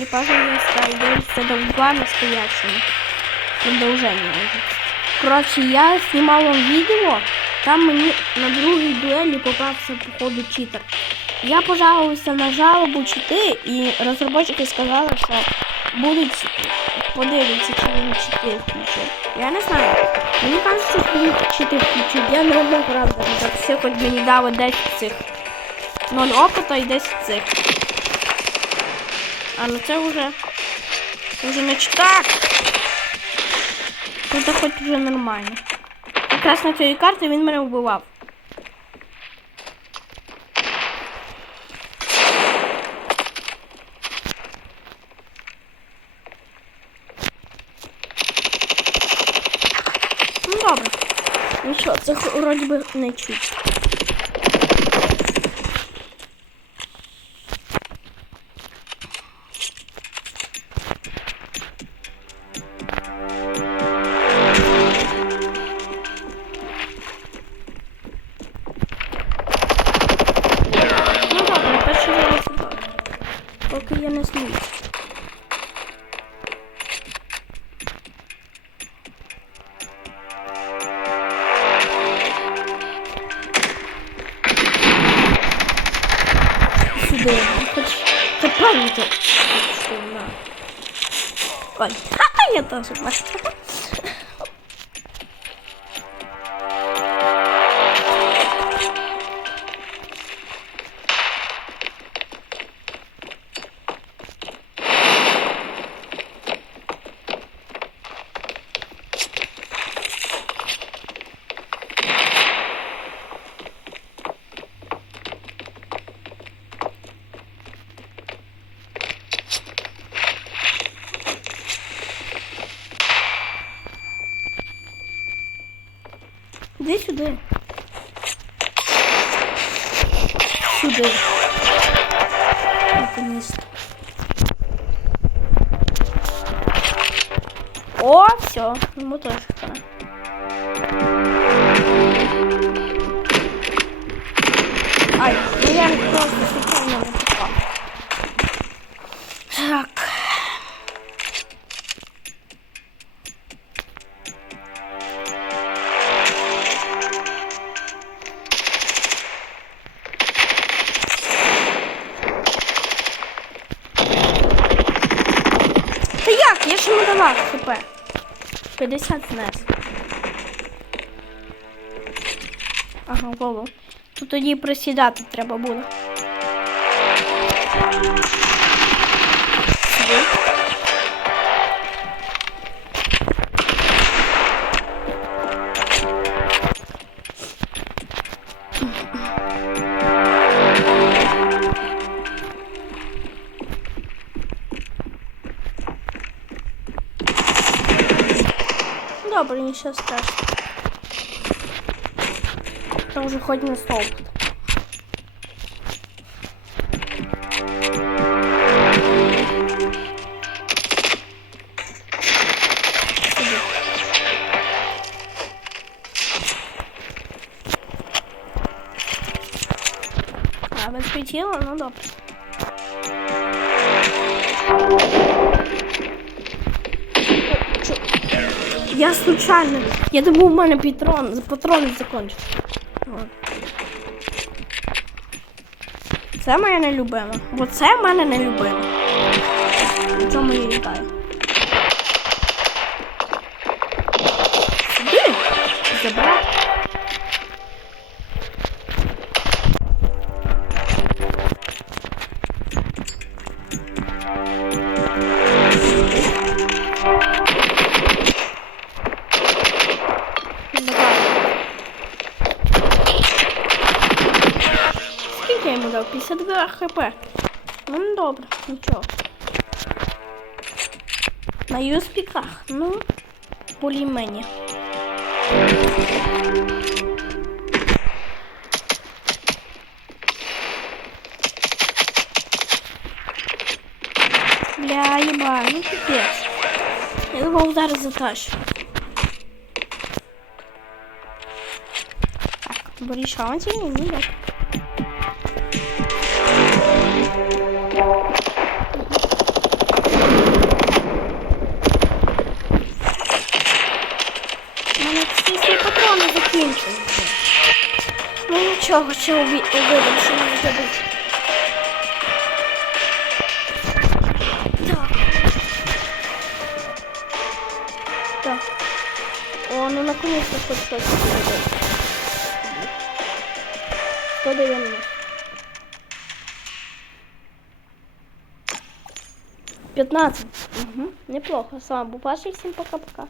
я ставлю делится до два настоящими. Продолжение уже. Короче, я снимал вам видео, там мені на другій дуелі попався походу читер. Я пожалувався на жалобу чити, і розробники сказали, що будуть подивитися, чи він чити включив. Я не знаю. Мені кажуть, що він чити включив. Я не одну правда. Так все хоч мені дали 10 цих. 0 опита і 10 цих. А ну це вже. Це вже не читак. Це хоч вже нормально. Якраз на цій карті він мене вбивав. Ну добре. Нічого, це вроді би не чуть. Я. Сюди. Хоч це пам'ятаю. Ой, ха-ха, я теж бачу. Іди сюди. Сюди. Наконец-то. О, все, ему тоже пора. Ай, ну я просто случайно як? Я ж йому дала хп. 50 снес. Ага, голову. Тут тоді присідати треба буде. Добре, нічого страшного. Це вже хоч на. Сюди. А, без ну добре. Я случайно. Я думаю, у мене патрон, патрони закончився. Це моя нелюбима. Бо це в мене нелюбима. На чому я літаю? дав? 52 хп. Ну, ну, добре, нічого. На юспіках, ну, болі-мені. Бля, єба, ну пипець. Я думав, зараз затащу. Так, борі шансів, ну так. Ну нічого, ще увидим, що не забути. Так. Так. О, ну наконец-то хоть что-то. 190. 15. Угу. Неплохо. С вами был Паша. Всем пока-пока.